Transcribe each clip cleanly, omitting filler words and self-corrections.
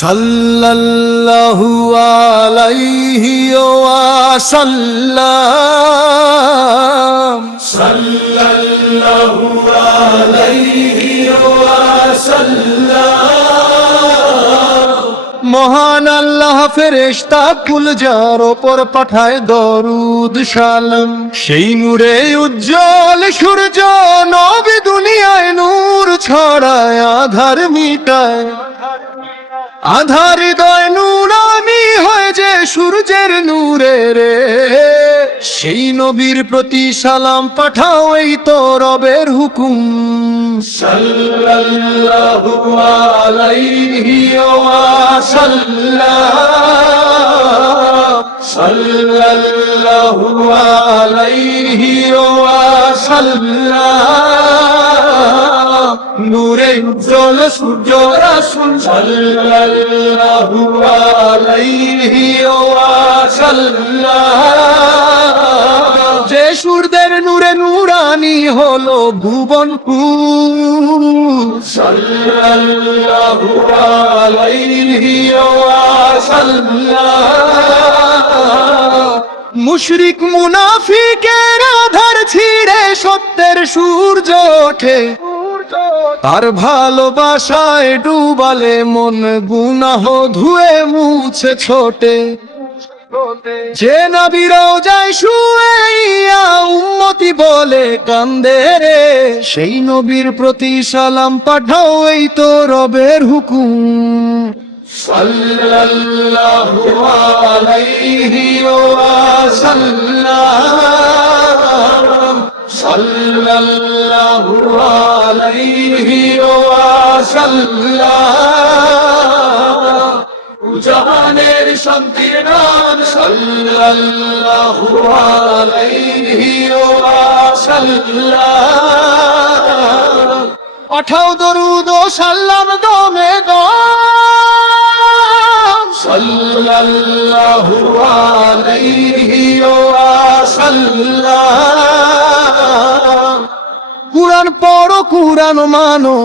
সাল্লাল্লাহু আলাইহি ওয়াসাল্লাম সাল্লাল্লাহু আলাইহি ওয়াসাল্লাম। মহান আল্লাহ ফেরেশতা কুল যার ওপর পাঠায় দরুদ সালাম। সেই নূরে উজ্জ্বল সূর্য নবী দুনিয়ায় নূর ছড়ায়, আধার মিটায়। আধার হৃদয় নূরানি হয় যে সূর্যের নূরে রে। সেই নবীর প্রতি সালাম পাঠাও, এই তো রবের হুকুম। সাল্লাল্লাহু আলাইহি ওয়াসাল্লাম সাল্লাল্লাহু আলাইহি ওয়াসাল্লাম। নূরে উজ্জ্বল সূর্য রাসূল সাল্লাল্লাহু আলাইহি ওয়াসাল্লাম। যে সূর্যের নূরে নূরানি হলো ভুবন সাল্লাল্লাহু আলাইহি ওয়াসাল্লাম। মুশরিক মুনাফিকের আধার ছিঁড়ে সত্যের সূর্য ওঠে। তার ভালোবাসায় ডুবালে মন গুনাহ ধুয়ে মুছে ছোটে। যে নবী রওজায় শুয়ে উম্মতি বলে কান্দে রে, সেই নবীর প্রতি সালাম পাঠাও, এই তো রবের হুকুম। সাল্লাল্লাহু আলাইহি ওয়াসাল্লাম সাল্লাল্লাহু আলাইহি ওয়াসাল্লাম। জাহানের শান্তির নাম সাল্লাল্লাহু আলাইহি ওয়াসাল্লাম। পাঠাও দরুদ ও সালাম দমে দম সাল্লাল্লাহু আলাইহি ওয়াসাল্লাম। কুরআন পড়ো, কুরআন মানো,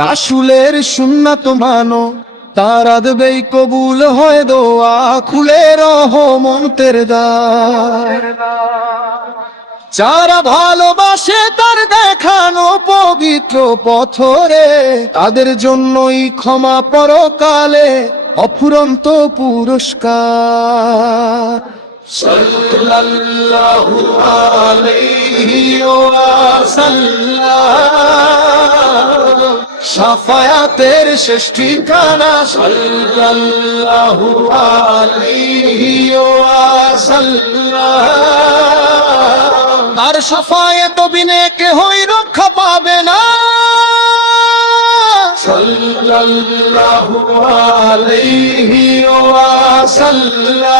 রাসূলের সুন্নাত মানো, তার আদবেই কবুল হয় দোয়া, খুলে রহমতের দ্বার। যারা ভালোবাসে তার দেখানো পবিত্র পথরে, তাদের জন্যই ক্ষমা পরকালে অফুরন্ত পুরস্কার। সাল্লাল্লাহু আলাইহি ওয়াসাল্লাম। শাফায়াতের শেষ ঠিকানা সাল্লাল্লাহু আলাইহি ওয়াসাল্লাম। তার শাফায়াত বিনে কেহই রক্ষা পাবে না। সাল্লাল্লাহু আলাইহি ওয়াসাল্লাম।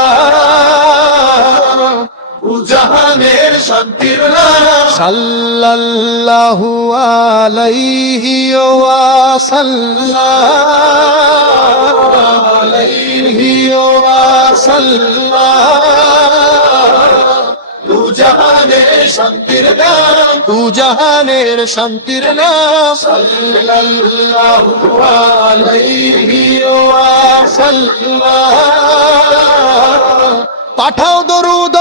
জাহানের শান্তির নাম সাল্লাল্লাহু আলাইহি ওয়াসাল্লাম আলাইহি ওয়াসাল্লাম। তু জাহানের শান্তির নাম, তু জাহানের শান্তির নাম সাল্লাল্লাহু আলাইহি ওয়াসাল্লাম। পাঠাও দরুদ